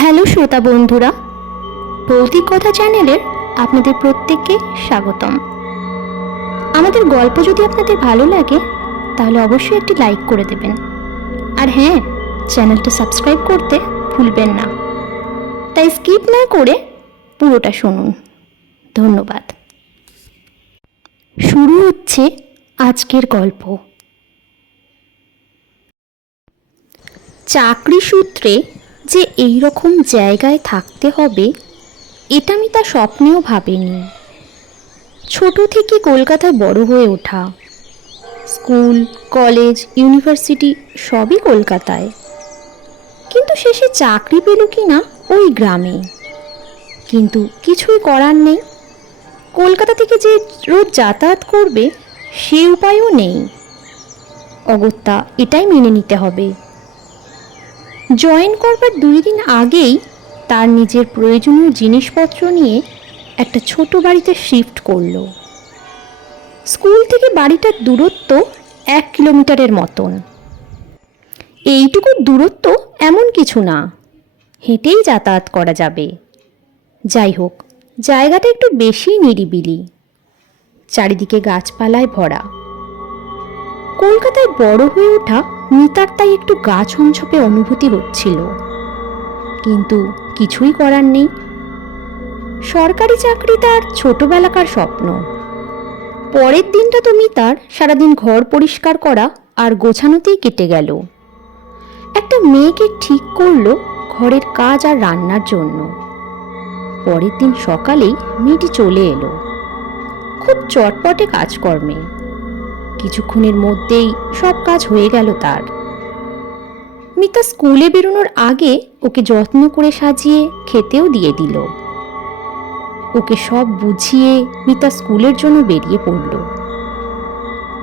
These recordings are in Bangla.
হ্যালো শ্রোতা বন্ধুরা ভৌতিক কথা চ্যানেলের আপনাদের প্রত্যেককে স্বাগতম। আমাদের গল্প যদি আপনাদের ভালো লাগে, তাহলে অবশ্যই একটি লাইক করে দেবেন। আর হ্যাঁ চ্যানেলটা সাবস্ক্রাইব করতে ভুলবেন না। তাই স্কিপ না করে পুরোটা শুনুন। ধন্যবাদ। শুরু হচ্ছে আজকের গল্প। চাকরি সূত্রে যে এই রকম জায়গায় থাকতে হবে, এটা আমি তা স্বপ্নেও ভাবিনি। ছোট থেকে কলকাতায় বড় হয়ে ওঠা, স্কুল, কলেজ, ইউনিভার্সিটি সবই কলকাতায়। কিন্তু শেষে চাকরি পেল কি না ওই গ্রামে। কিন্তু কিছুই করার নেই। কলকাতা থেকে যে রোজ যাতায়াত করবে, সে উপায়ও নেই। অগত্যা এটাই মেনে নিতে হবে। জয়েন করবার দুই দিন আগেই তার নিজের প্রয়োজনীয় জিনিসপত্র নিয়ে একটা ছোট বাড়িতে শিফট করল। স্কুল থেকে বাড়িটার দূরত্ব এক কিলোমিটারের মতন। এইটুকু দূরত্ব এমন কিছু না, হেঁটেই যাতায়াত করা যাবে। যাই হোক, জায়গাটা একটু বেশি নিরিবিলি। চারিদিকে গাছপালায় ভরা। কলকাতায় বড় হয়ে ওঠা মিতার তাই একটু গা ছমছপে অনুভূতি হচ্ছিল। কিন্তু কিছুই করার নেই। সরকারি চাকরি তার ছোটবেলাকার স্বপ্ন। পরের দিনটা তো মিতার সারাদিন ঘর পরিষ্কার করা আর গোছানোতেই কেটে গেল। একটা মেয়েকে ঠিক করল ঘরের কাজ আর রান্নার জন্য। পরের দিন সকালেই মেয়েটি চলে এলো। খুব চটপটে কাজকর্মে। কিছুক্ষণের মধ্যেই সব কাজ হয়ে গেল তার। মিতা স্কুলে বেরোনোর আগে ওকে যত্ন করে সাজিয়ে খেতেও দিয়ে দিল। ওকে সব বুঝিয়ে মিতা স্কুলের জন্য বেরিয়ে পড়ল।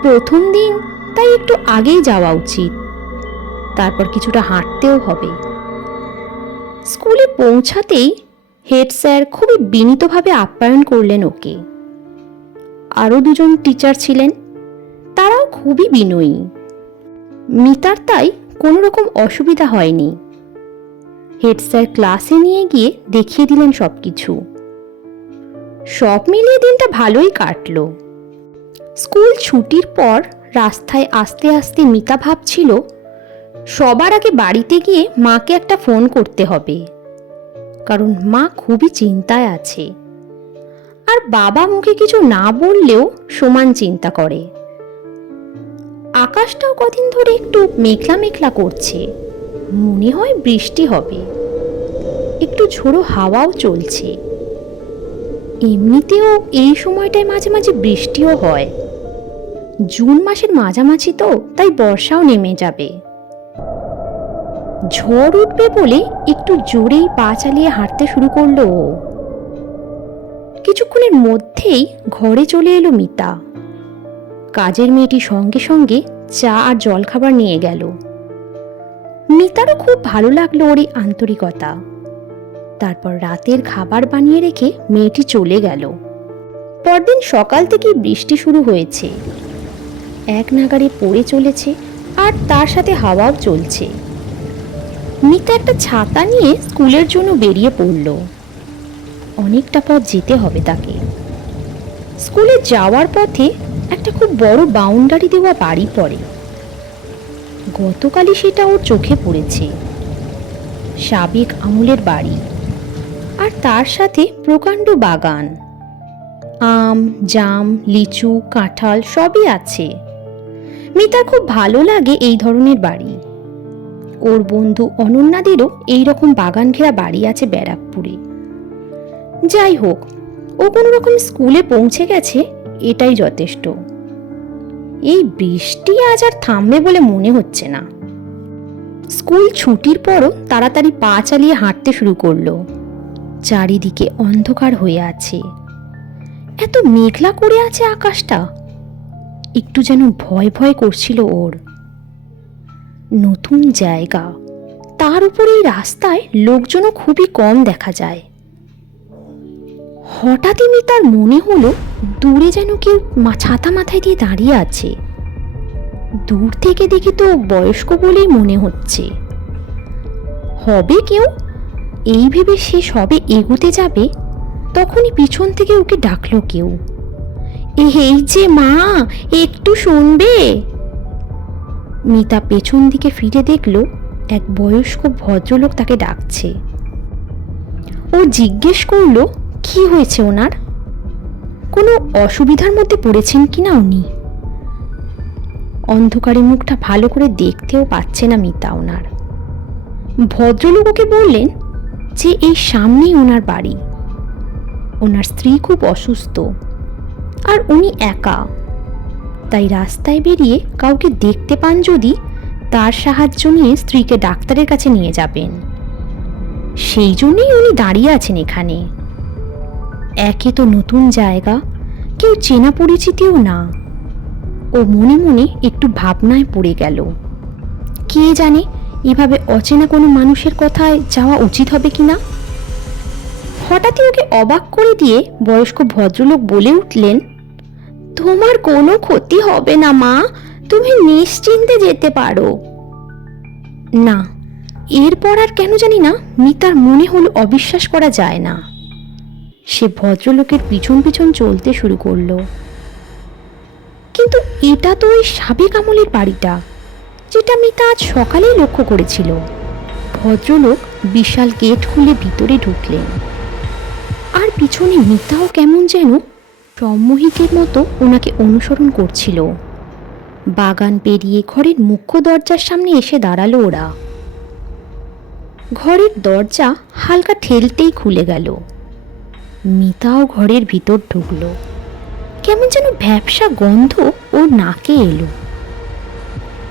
প্রথম দিন তাই একটু আগেই যাওয়া উচিত। তারপর কিছুটা হাঁটতেও হবে। স্কুলে পৌঁছাতেই হেড স্যার খুবই বিনীতভাবে আপ্যায়ন করলেন ওকে। আরও দুজন টিচার ছিলেন। খুবই বিনয়ী। মিতার তাই কোনো রকম অসুবিধা হয়নি। হেড স্যার ক্লাসে নিয়ে গিয়ে দেখিয়ে দিলেন সব কিছু সব মিলিয়ে দিনটা ভালোই কাটলো। স্কুল ছুটির পর রাস্তায় আস্তে আস্তে মিতা ভাবছিল, সবার আগে বাড়িতে গিয়ে মাকে একটা ফোন করতে হবে। কারণ মা খুবই চিন্তায় আছে। আর বাবা মুখে কিছু না বললেও সমান চিন্তা করে। আকাশটাও কদিন ধরে একটু মেঘলা মেঘলা করছে। মনে হয় বৃষ্টি হবে। একটু ঝোড়ো হাওয়াও চলছে। এমনিতেও এই সময়টায় মাঝে মাঝে বৃষ্টিও হয়। জুন মাসের মাঝামাঝি তো, তাই বর্ষাও নেমে যাবে। ঝড় উঠবে বলে একটু জোরেই পা চালিয়ে হাঁটতে শুরু করল ও। কিছুক্ষণের মধ্যেই ঘরে চলে এলো মিতা। কাজের মেয়েটি সঙ্গে সঙ্গে চা আর জলখাবার নিয়ে গেল। মিতারও খুব ভালো লাগল ওর এই আন্তরিকতা। তারপর রাতের খাবার বানিয়ে রেখে মেয়েটি চলে গেল। পরদিন সকাল থেকেই বৃষ্টি শুরু হয়েছে। এক নাগারে পড়ে চলেছে আর তার সাথে হাওয়াও চলছে। মিতা একটা ছাতা নিয়ে স্কুলের জন্য বেরিয়ে পড়ল। অনেকটা পথ যেতে হবে তাকে। স্কুলে যাওয়ার পথে একটা খুব বড় বাউন্ডারি দেওয়া বাড়ি পড়ে। গতকালই সেটা ওর চোখে পড়েছে। সাবেক আমুলের বাড়ি। আর তার সাথে প্রকাণ্ড বাগান। আম, জাম, লিচু, কাঁঠাল সবই আছে। মিতার খুব ভালো লাগে এই ধরনের বাড়ি। ওর বন্ধু অনন্যাদেরও এই রকম বাগান ঘেরা বাড়ি আছে ব্যারাকপুরে। যাই হোক, ও কোনো রকম স্কুলে পৌঁছে গেছে এটাই যথেষ্ট। এই বৃষ্টি আজ আর থামবে বলে মনে হচ্ছে না। স্কুল ছুটির পরও তাড়াতাড়ি পা চালিয়ে হাঁটতে শুরু করল। চারিদিকে অন্ধকার হয়ে আছে। এত মেঘলা করে আছে আকাশটা। একটু যেন ভয় ভয় করছিল ওর। নতুন জায়গা। তার উপরে এই রাস্তায় লোকজনও খুবই কম দেখা যায়। হঠাৎই তার মনে হলো দূরে যেন কেউ ছাতা মাথায় দিয়ে দাঁড়িয়ে আছে। দূর থেকে দেখে তো বয়স্ক বলেই মনে হচ্ছে। হবে কেউ? এই ভেবে সে সবে এগোতে যাবে, তখনই পিছন থেকে ওকে ডাকলো কেউ। এই যে মা, একটু শুনবে। মিতা পেছন দিকে ফিরে দেখল, এক বয়স্ক ভদ্রলোক তাকে ডাকছে। ও জিজ্ঞেস করল, কি হয়েছে ওনার? কোনো অসুবিধার মধ্যে পড়েছেন কিনা উনি? অন্ধকারে মুখটা ভালো করে দেখতেও পাচ্ছে না মিতা ওনার। ভদ্রলোক ওকে বললেন যে এই সামনেই ওনার বাড়ি। ওনার স্ত্রী খুব অসুস্থ আর উনি একা। তাই রাস্তায় বেরিয়ে কাউকে দেখতে পান যদি তার সাহায্য নিয়ে স্ত্রীকে ডাক্তারের কাছে নিয়ে যাবেন। সেই জন্যই উনি দাঁড়িয়ে আছেন এখানে। একে তো নতুন জায়গা। কেউ চেনা পরিচিতিও না। ও মনে মনে একটু ভাবনায় পড়ে গেল। কে জানে এভাবে অচেনা কোনো মানুষের কথায় যাওয়া উচিত হবে কি না হঠাৎই ওকে অবাক করে দিয়ে বয়স্ক ভদ্রলোক বলে উঠলেন, তোমার কোনো ক্ষতি হবে না মা, তুমি নিশ্চিন্তে যেতে পারো। না, এরপর আর কেন জানি না মিতার মনে হলো অবিশ্বাস করা যায় না। সে ভদ্রলোকের পিছন পিছন চলতে শুরু করল। কিন্তু এটা তো ওই সাবেক আমলের বাড়িটা, যেটা মিতা আজ সকালেই লক্ষ্য করেছিল। ভদ্রলোক বিশাল গেট খুলে ভিতরে ঢুকলেন। আর পিছনে মিতাও কেমন যেন সম্মোহিতের মতো ওনাকে অনুসরণ করছিল। বাগান পেরিয়ে ঘরের মুখ্য দরজার সামনে এসে দাঁড়াল ওরা। ঘরের দরজা হালকা ঠেলতেই খুলে গেল। মিতাও ঘরের ভিতর ঢুকলো। কেমন যেন ভ্যাবসা গন্ধ ও নাকে এলো।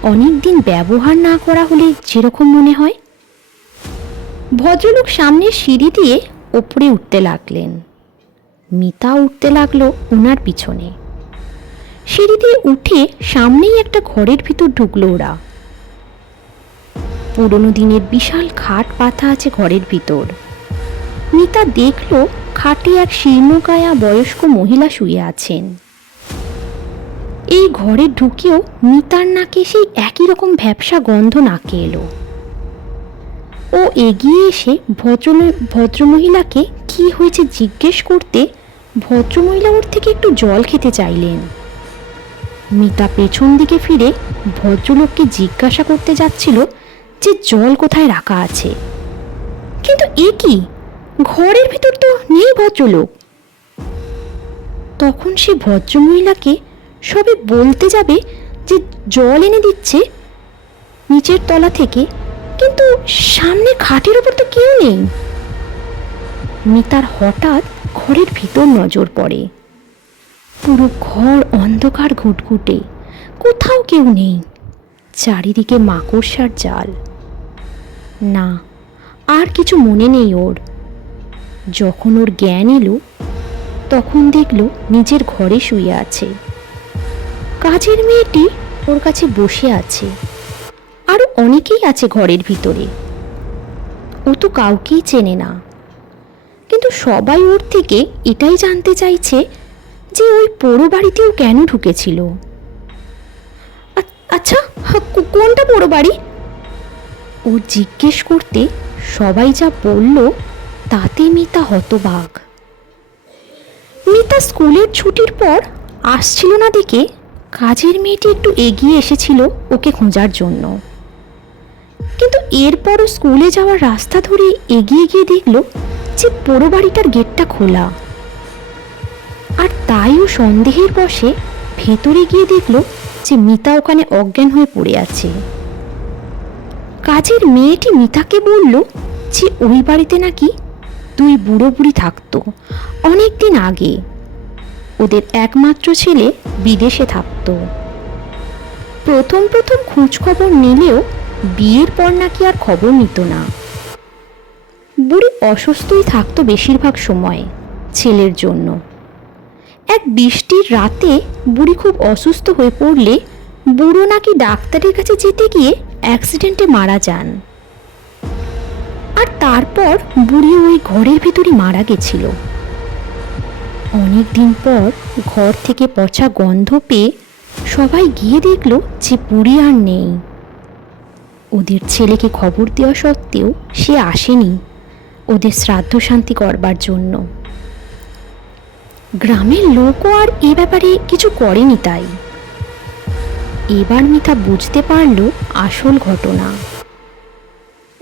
অনেক দিন ব্যবহার না করা হলে যেরকম মনে হয়। ভদ্রলোক সামনে সিঁড়ি দিয়ে ওপরে উঠতে লাগলেন। মিতা উঠতে লাগল ওনার পিছনে। সিঁড়ি দিয়ে উঠে সামনেই একটা ঘরের ভিতর ঢুকলো ওরা। পুরনো দিনের বিশাল খাট পাতা আছে ঘরের ভিতর। মিতা দেখল খাটে এক শীর্ণকায়া বয়স্ক মহিলা শুয়ে আছেন। এই ঘরে ঢুকেও মিতার নাকে সেই একই রকম ভ্যাবসা গন্ধ নাকে এলো। ও এগিয়ে এসে ভদ্র ভদ্রমহিলাকে কি হয়েছে জিজ্ঞেস করতে ভদ্রমহিলা ওর থেকে একটু জল খেতে চাইলেন। মিতা পেছন দিকে ফিরে ভদ্রলোককে জিজ্ঞাসা করতে যাচ্ছিল যে জল কোথায় রাখা আছে। কিন্তু এ কি? ঘরের ভিতর তো নেই ভদ্রলোক। তখন সে ভদ্রমহিলাকে সবে বলতে যাবে যে জল এনে দিচ্ছে, নিচের তলা থেকে, কিন্তু সামনে খাটের ওপর তো কেউ নেই। মিতার হঠাৎ ঘরের ভিতর নজর পড়ে। পুরো ঘর অন্ধকার ঘুটঘুটে, কোথাও কেউ নেই। চারিদিকে মাকড়সার জাল। না, আর কিছু মনে নেই ওর। যখন ওর জ্ঞান এলো, তখন দেখল নিজের ঘরে শুয়ে আছে। কাজের মেয়েটি ওর কাছে বসে আছে। আরও অনেকেই আছে ঘরের ভিতরে। ও তো কাউকেই চেনে না। কিন্তু সবাই ওর থেকে এটাই জানতে চাইছে যে ওই পোড়ো বাড়িতেও কেন ঢুকেছিল। আচ্ছা কোনটা পোড়ো বাড়ি? ও জিজ্ঞেস করতে সবাই যা বলল তাতে মিতা হতবাক। মিতা স্কুলের ছুটির পর আসছিল না দেখে কাজের মেয়েটি একটু এগিয়ে এসেছিল ওকে খোঁজার জন্য। কিন্তু এরপরও স্কুলে যাওয়ার রাস্তা ধরে এগিয়ে গিয়ে দেখল যে পোড়ো বাড়িটার গেটটা খোলা। আর তাই ও সন্দেহের বসে ভেতরে গিয়ে দেখল যে মিতা ওখানে অজ্ঞান হয়ে পড়ে আছে। কাজের মেয়েটি মিতাকে বলল যে ওই বাড়িতে নাকি দুই বুড়ো বুড়ি থাকতো। অনেক দিন আগে ওদের একমাত্র ছেলে বিদেশে থাকতো। প্রথম প্রথম খোঁজখবর নিলেও বিয়ের পর নাকি আর খবর নিত না। বুড়ি অসুস্থই থাকতো বেশিরভাগ সময় ছেলের জন্য। এক বৃষ্টির রাতে বুড়ি খুব অসুস্থ হয়ে পড়লে বুড়ো নাকি ডাক্তারের কাছে যেতে গিয়ে অ্যাক্সিডেন্টে মারা যান। আর তারপর বুড়ি ওই ঘরের ভেতরই মারা গেছিল। অনেক দিন পর ঘর থেকে পচা গন্ধ পেয়ে সবাই গিয়ে দেখল যে বুড়ি আর নেই। ওদের ছেলেকে খবর দেওয়া সত্ত্বেও সে আসেনি ওদের শ্রাদ্ধ শান্তি করবার জন্য। গ্রামের লোকও আর এ ব্যাপারে কিছু করেনি তাই। এবার মিতা বুঝতে পারল আসল ঘটনা।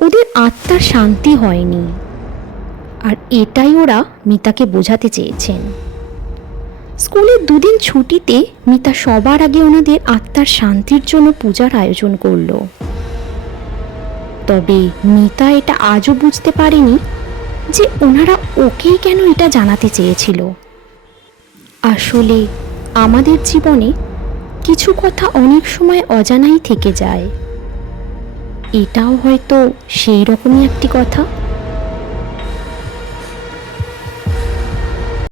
ওদের আত্মার শান্তি হয়নি। আর এটাই ওরা মিতাকে বোঝাতে চেয়েছেন। স্কুলের দুদিন ছুটিতে মিতা সবার আগে ওনাদের আত্মার শান্তির জন্য পূজার আয়োজন করল। তবে মিতা এটা আজও বুঝতে পারেনি যে ওনারা ওকেই কেন এটা জানাতে চেয়েছিল। আসলে আমাদের জীবনে কিছু কথা অনেক সময় অজানাই থেকে যায়। এটাও হয়তো সেই রকমই একটি কথা।